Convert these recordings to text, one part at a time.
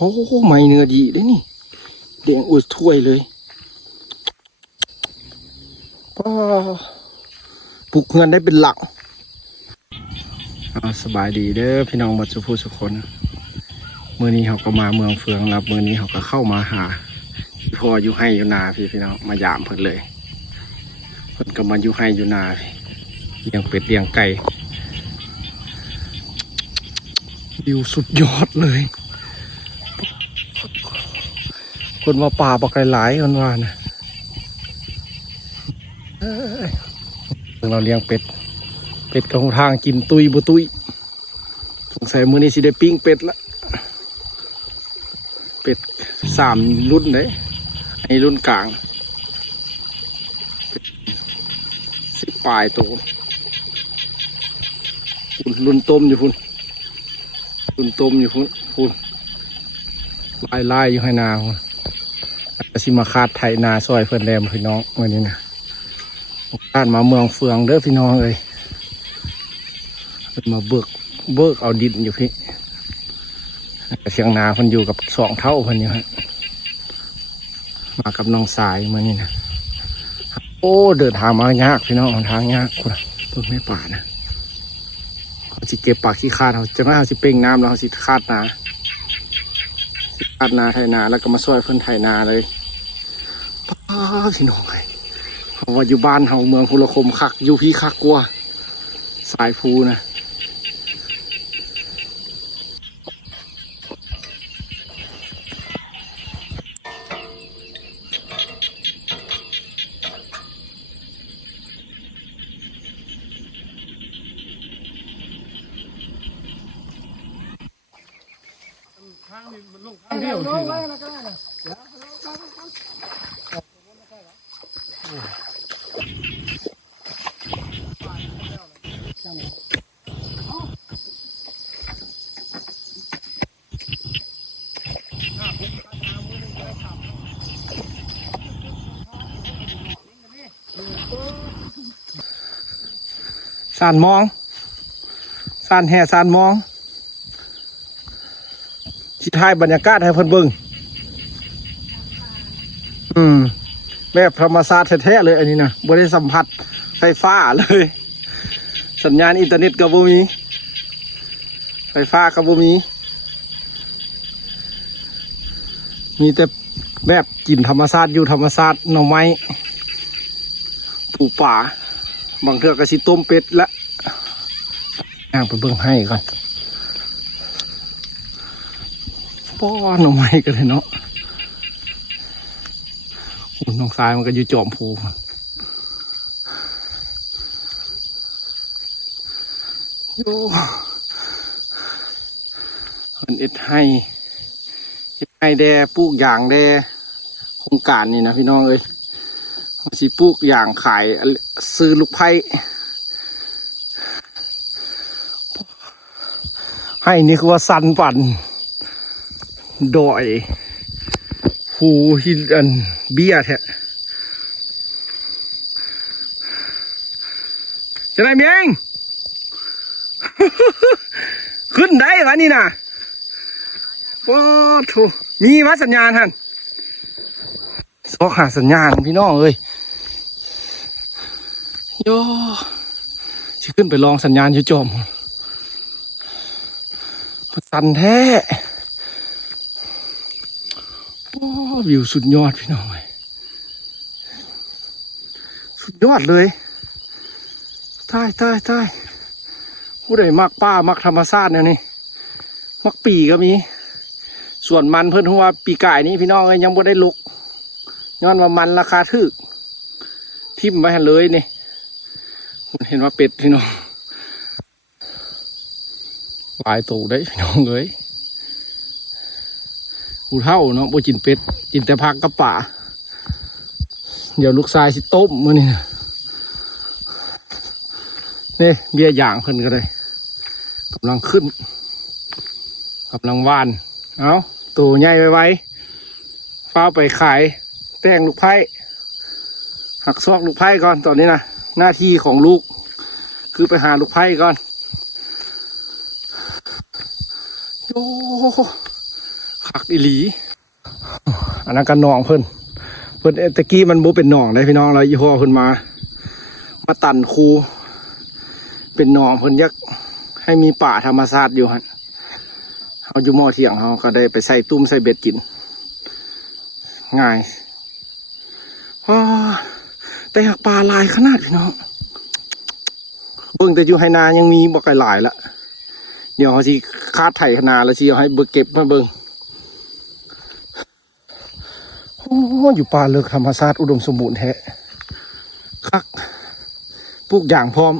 โอ้ไม่เนื้อดีได้นี่แดงอุดถ้วยเลยป้าปลูกเงินได้เป็นหลักสบายดีเด้อพี่น้องหมดสุภูสุคนเมื่อนี้เขาก็มาเมืองเฟืองแล้วเมื่อนี้เขาก็เข้ามาหาพ่ออยู่ให้อยู่นาพี่น้องมายามเพิ่นเลยเพิ่นก็มาอยู่ให้อยู่นาเลี้ยงเป็ดเลี้ยงไก่วิวสุดยอดเลยคนมาป่าปลาไก่หลายคนว่านะเราเลี้ยงเป็ดกับทางกินตุยบุตุยสงสัยมื้อนี้สิได้ปิ้งเป็ดละเป็ด3 รุ่นเลยไอ้รุ่นกลาง10 ปลายโตรุ่นต้มอยู่พุ่นรุ่นต้มอยู่พุ่นลายอยู่ให้นาก็สิมาคาดไถนาซอยเพื่อนแรมพี่น้องวันนี้นะการมาเมืองเฟืองเด้อพี่น้องเลยมาเบิกเอาดินอยู่พี่เชียงนาคนอยู่กับ2 เท่าคนอยู่ฮะมากับน้องสายมานี่นะโอ้เดินทางมายากพี่น้องทางยากคุณเพิ่งไม่ป่านะเขาจะเก็บปากขี้คาดเขาจะไม่เขาจะเป่งน้ำแล้วเขาจะคาดนาไถนาแล้วก็มาซอยเพิ่นไถนาเลยป้าพี่น้องเลยเขาว่าอยู่บ้านเขาเมืองคุลคมคักอยู่พี่คักกลัวสายฟูนะข้างนี้มันลงข้างเดียวสิสานมองสานแห่สานมองที่ท้ายบรรยากาศให้เพิ่นเบิ่งแบบธรรมชาติแท้ๆเลยอันนี้นะบ่ได้สัมผัสไฟฟ้าเลยสัญญาณอินเทอร์เน็ตก็บ่มีไฟฟ้าก็บ่มีแต่แบบกินธรรมชาติอยู่ธรรมชาติหน่อไม้ปลูกป่าบางเทื่อก็สิต้มเป็ดละย่างไปเบิ่งให้ก่อนป้อหน่อไม้กันเลยเนาะน้องสายมันก็อยู่จอมภูโย่มันให้แดปลูกอย่างแดโครงการนี่นะพี่น้องเอ้ยมันสิปลูกอย่างขายซื้อลูกไผ่ให้นี่คือว่าสันปั่นดอยหูที่อันเบี้ยแท้จะได้เมียง ขึ้นได้วะนี่นะว้าโถมีวัดสัญญาณท่านสอกหาสัญญาณพี่น้องเอ้ยโย่จะขึ้นไปลองสัญญาณอยู่จอมสันแท้วิวสุดยอดพี่น้องสุดยอดเลยใต้ผู้ใดมักป่ามักธรรมชาติเนี่ยนี่มักปีก็มีส่วนมันเพิ่นหัวปีก่ายนี้พี่น้องยังบ่ได้ลุกย้อนว่ามันราคาถูกทิ่มไว้ให้เลยนี่เห็นว่าเป็ดพี่น้องหลายตัวได้พี่น้องเลยหูเท่าเนาะบ่กินเป็ดกินแต่ผักกับป่าเดี๋ยวลูกชายสิต้มมื้อนี้นะนี่เบี้ยอย่างเพิ่นก็เลยกำลังขึ้นกำลังว่านเอาตัวใหญ่ไว้ฟ้าไปขายแป้งลูกไผ่หักซอกลูกไผ่ก่อนตอนนี้นะหน้าที่ของลูกคือไปหาลูกไผ่ก่อนโอ้ คักอีหลีอันนั้นก็หนองเพิ่นตะกี้มันบ่เป็นหนองเลยพี่น้องเรายี่ห้อเพิ่นมาตันคูเป็นหนองเพิ่นยักให้มีป่าธรรมชาติอยู่ฮะเขาอยู่หม้อเถียงเขาก็ได้ไปใส่ตุ้มใส่เบ็ดกินง่ายแต่หากปลาลายขนาดพี่น้องเบิ่งแต่อยู่ไหนายังมีบ่ไก่หลายละเดี๋ยวเขาสิคาดไถขนาแล้วสิเอาให้เบิ่งเก็บมาเบิ่งอยู่ป่าเลือกธรรมชาติอุดมสมบูรณ์แท้คักปลูกอย่างพร้อม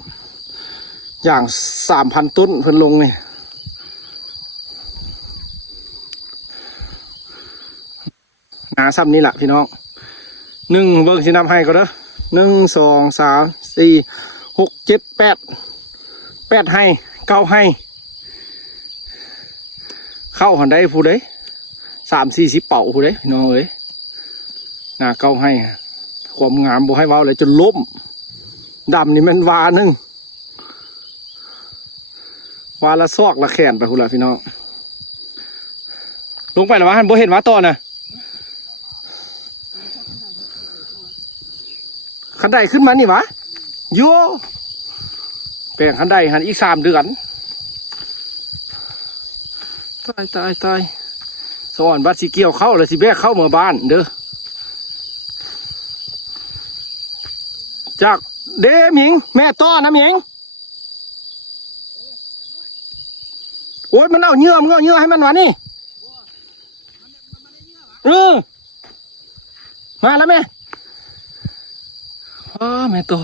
อย่าง3,000 ต้นเพิ่นลงนี่นาซ้ำนี่แหละพี่น้องเบิ่งสินำให้ก็เด้อ1 2 3 4 6 7 8ให้9ให้เข้าหันได้ผู้ใด30-40เป่าผู้ใดพี่น้องเอ้ยนา9ให้ความงามบ่ให้เว้าเลยจนล้มดำนี่มันวานึงวาละซอกละแขนไปพุ่นละพี่น้องลงไปแล้ววะบ่เห็นว่าต่อน่ะขันไดขึ้นมานี่วะโย่แปลงขันไดหันอีก3 เดือนตายสวรรค์บัดสิเกี่ยวเข้าแล้วสิแบกเข้าเมื่อบ้านเด้อจากเด้หมิงแม่ต้อนะหมิงโอ้ยมันเอาเยื่อให้มันวะนี่มาแล้วแม่แม่ต้อ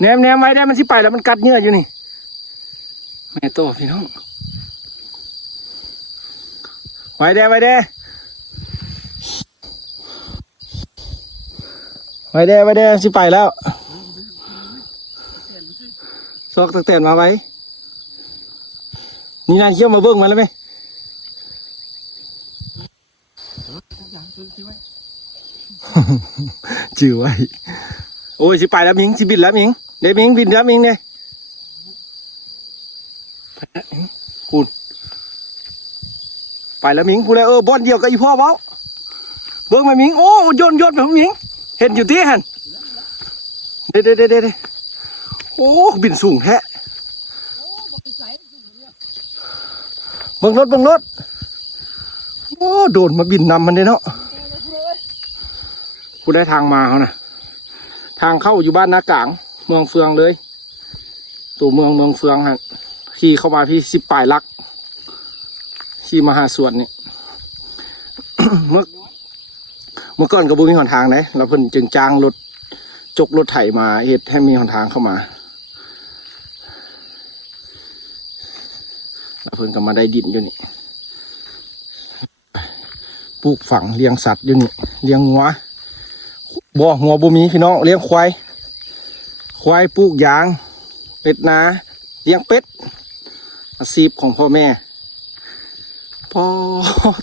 แนมไว้ได้มันสิไปแล้วมันกัดเยื่ออยู่นี่แม่ต้อพี่น้องไว้เด้ไว้เด้สิไปแล้วซอกตะเตียนมาไว้นี่นายเชี่ยวมาเบิ้งมาแล้วไหมจือไว้โอ้ยสิไปแล้วมิงสิบินแล้วมิงเดี๋ยวมิงบินแล้วมิงเนี่ยคุณไปแล้วมิงพูดเลยบอลเดียวกับอีพ่อเว้าเบิ้งมามิงโอ้โยนแบบมิงเห็นอยู่ที่หันเด้โอ้บินสูงแท้เบิ่งรถโอ้โดนมาบินนำมันเลยเนาะกูได้ทางมาเขานะทางเข้าอยู่บ้านนากลางเมืองเฟืองเลยตัวเมืองเฟืองฮะขี่เข้ามาพี่10 ปลายลักขี่มาหาสวนนี่ เมื่อก่อนกับบุญมีหนทางไหนเราเพิ่นจึงจ้างรถไถมาเฮ็ดให้มีหนทางเข้ามาแล้วเพิ่นก็มาได้ดินอยู่นี่ปลูกฝังเลี้ยงสัตว์อยู่นี่เลี้ยงงัวบ่มีพี่น้องเลี้ยงควายปลูกยางเป็ดนาเลี้ยงเป็ดอาชีพของพ่อแม่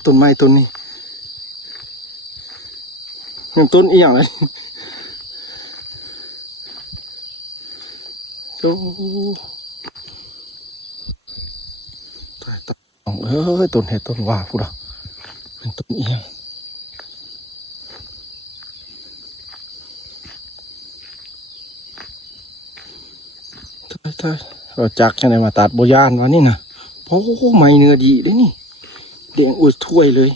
ต้นไม้ต้นนี้ยังต้นเอียงเลยโอ้ต้นเห็ดต้นว่าพูดอ่ะเป็นต้นเอียงเราจักแค่ไหนมาตัดโบยานวะนี่นะโอ้ไม่เนื้อดีได้นี่แดงอุดถ้วยเลย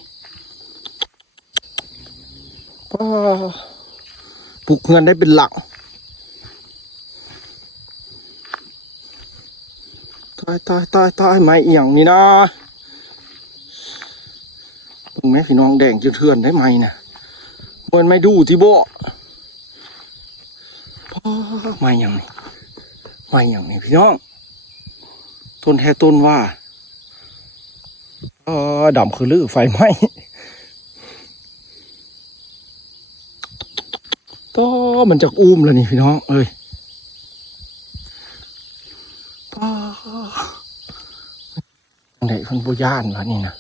ปลูกเงินได้เป็นหลักตายไม่เอียงนี่นะตรงแม่พี่น้องแดงจะเทือนได้ไหมนะมันไม่ดูที่โบไม่อย่างนี้พี่น้องต้นแท้ต้นว่าดำคือลือไฟไหม้มันจะอุ้มแล้วนี่พี่น้องเอ้ยไหนเพิ่นโบย่านวะนี่นะ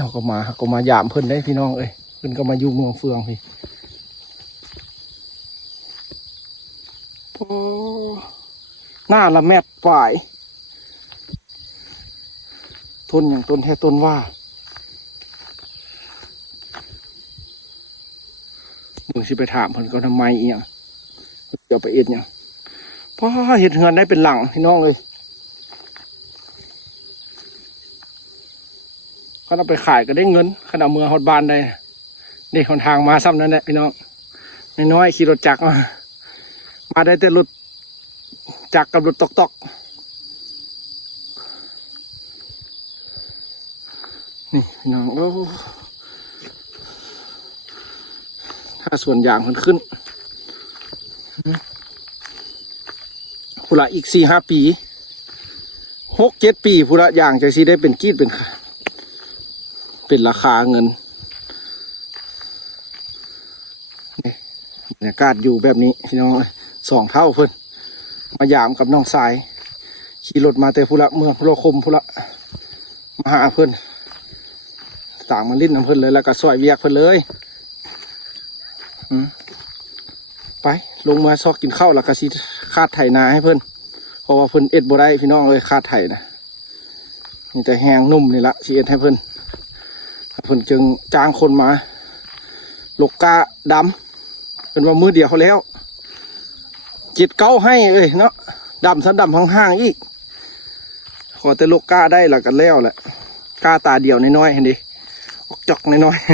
เขาก็มายามเพิ่นได้พี่น้องเอ้ยเพิ่นก็มาอยู่เมืองเฟืองพี่หน้าละแมบฝ่าย ต้นอย่างต้นแท้ต้นว่ามึงสิไปถามเพิ่นก็ทำไมอีหยังเดี๋ยวไปเอ็ดเนี่ยเพราะเห็ดเหือนได้เป็นหลังพี่น้องเลยเขาเอาไปขายก็ได้เงินขนาดเมืองฮอดบ้านได้นี่คนทางมาซ้ำนั่นแหละพี่น้องน้อยๆขี่รถจักรมาได้แต่รถจักรกับรถตอกนี่พี่น้องโอ้ถ้าส่วนอย่างมันขึ้นพูละอีก4-5 ปี6-7 ปีพูละอย่างจะสิได้เป็นกีดเป็นราคาเงินนี่บรรยากาศอยู่แบบนี้พี่น้อง2 เท่าเพิ่นมายามกับน้องสายขี่รถมาแต่พูละเมืองพุระคมพูละมาหาเพิ่นต่างมาลิ้นน้ำเพิ่นเลยแล้วก็ซอยเวียกเพิ่นเลยไปลงมาซอกกินข้าวแล้วก็สิคาดไถนาให้เพิ่นเพราะว่าเพิ่นเอ็ดบ่ได้พี่น้องเลยคาดไถนะมีแต่แห้งนุ่มนี่ละสิเอ็ดให้เพิ่นจึงจ้างคนมาลกกาดำเป็นว่ามือเดียวเขาแล้ว7-9ให้เนาะดำซะดำห่างๆอีกขอแต่ลกกาได้แล้วกันแล้วแหละกาตาเดียวน้อยๆเห็นดิออกจอกน้อยๆ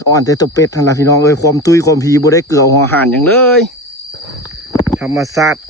สอนแต่ตัวเป็ดทันละพี่น้องความตุ้ยความผีบ่ได้เกลือหัวห่านอย่างเลยธรรมศาสตร์